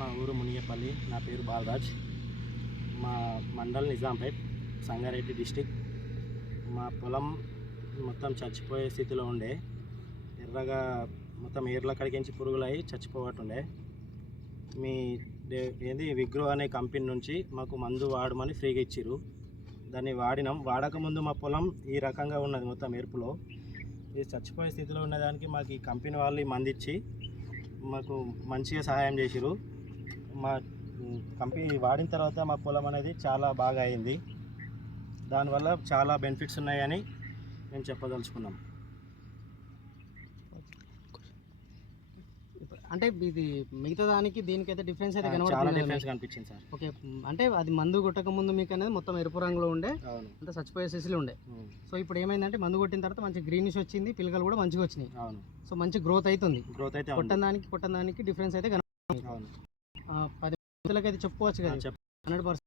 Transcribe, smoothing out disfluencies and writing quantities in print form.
మా ఊరు మునిగేపల్లి. నా పేరు బాలరాజ్. మా మండల్ నిజాంపేట్, సంగారెడ్డి డిస్టిక్. మా పొలం మొత్తం చచ్చిపోయే స్థితిలో ఉండే, ఎర్రగా మొత్తం ఏర్ల కడిగించి పురుగులై చచ్చిపోవట్టుండే. మీ విగ్రో అనే కంపెనీ నుంచి మాకు మందు వాడమని ఫ్రీగా ఇచ్చిర్రు. దాన్ని వాడినాం. వాడకముందు మా పొలం ఈ రకంగా ఉన్నది, మొత్తం ఎరుపులో. ఇది చచ్చిపోయే స్థితిలో ఉన్నదానికి మాకు ఈ కంపెనీ వాళ్ళు మందు ఇచ్చి మాకు మంచిగా సహాయం చేసిరు. మా కంపెనీ వాడిన తర్వాత మా పొలం అనేది చాలా బాగా అయింది. దానివల్ల చాలా బెనిఫిట్స్ ఉన్నాయని మేము చెప్పదలుచుకున్నాం. అంటే ఇది మిగతా దానికి దీనికైతే డిఫరెన్స్ అయితే చాలా డిఫరెన్స్ కనిపించింది సార్. ఓకే, అంటే అది మందు కొట్టక ముందు మీకు అనేది మొత్తం ఎరుపు రంగులో ఉండే, అంటే చచ్చిపోయే స్థితిలో ఉండే. సో ఇప్పుడు ఏమైందంటే మందు కొట్టిన తర్వాత మంచి గ్రీనిష్ వచ్చింది, పిల్లకలు కూడా మంచిగా వచ్చినాయి. సో మంచి గ్రోత్ అవుతుంది. కొట్టడానికి డిఫరెన్స్ అయితే కనిపిస్తుంది. 10 మందికి అయితే చెప్పుకోవచ్చు కదా 100%.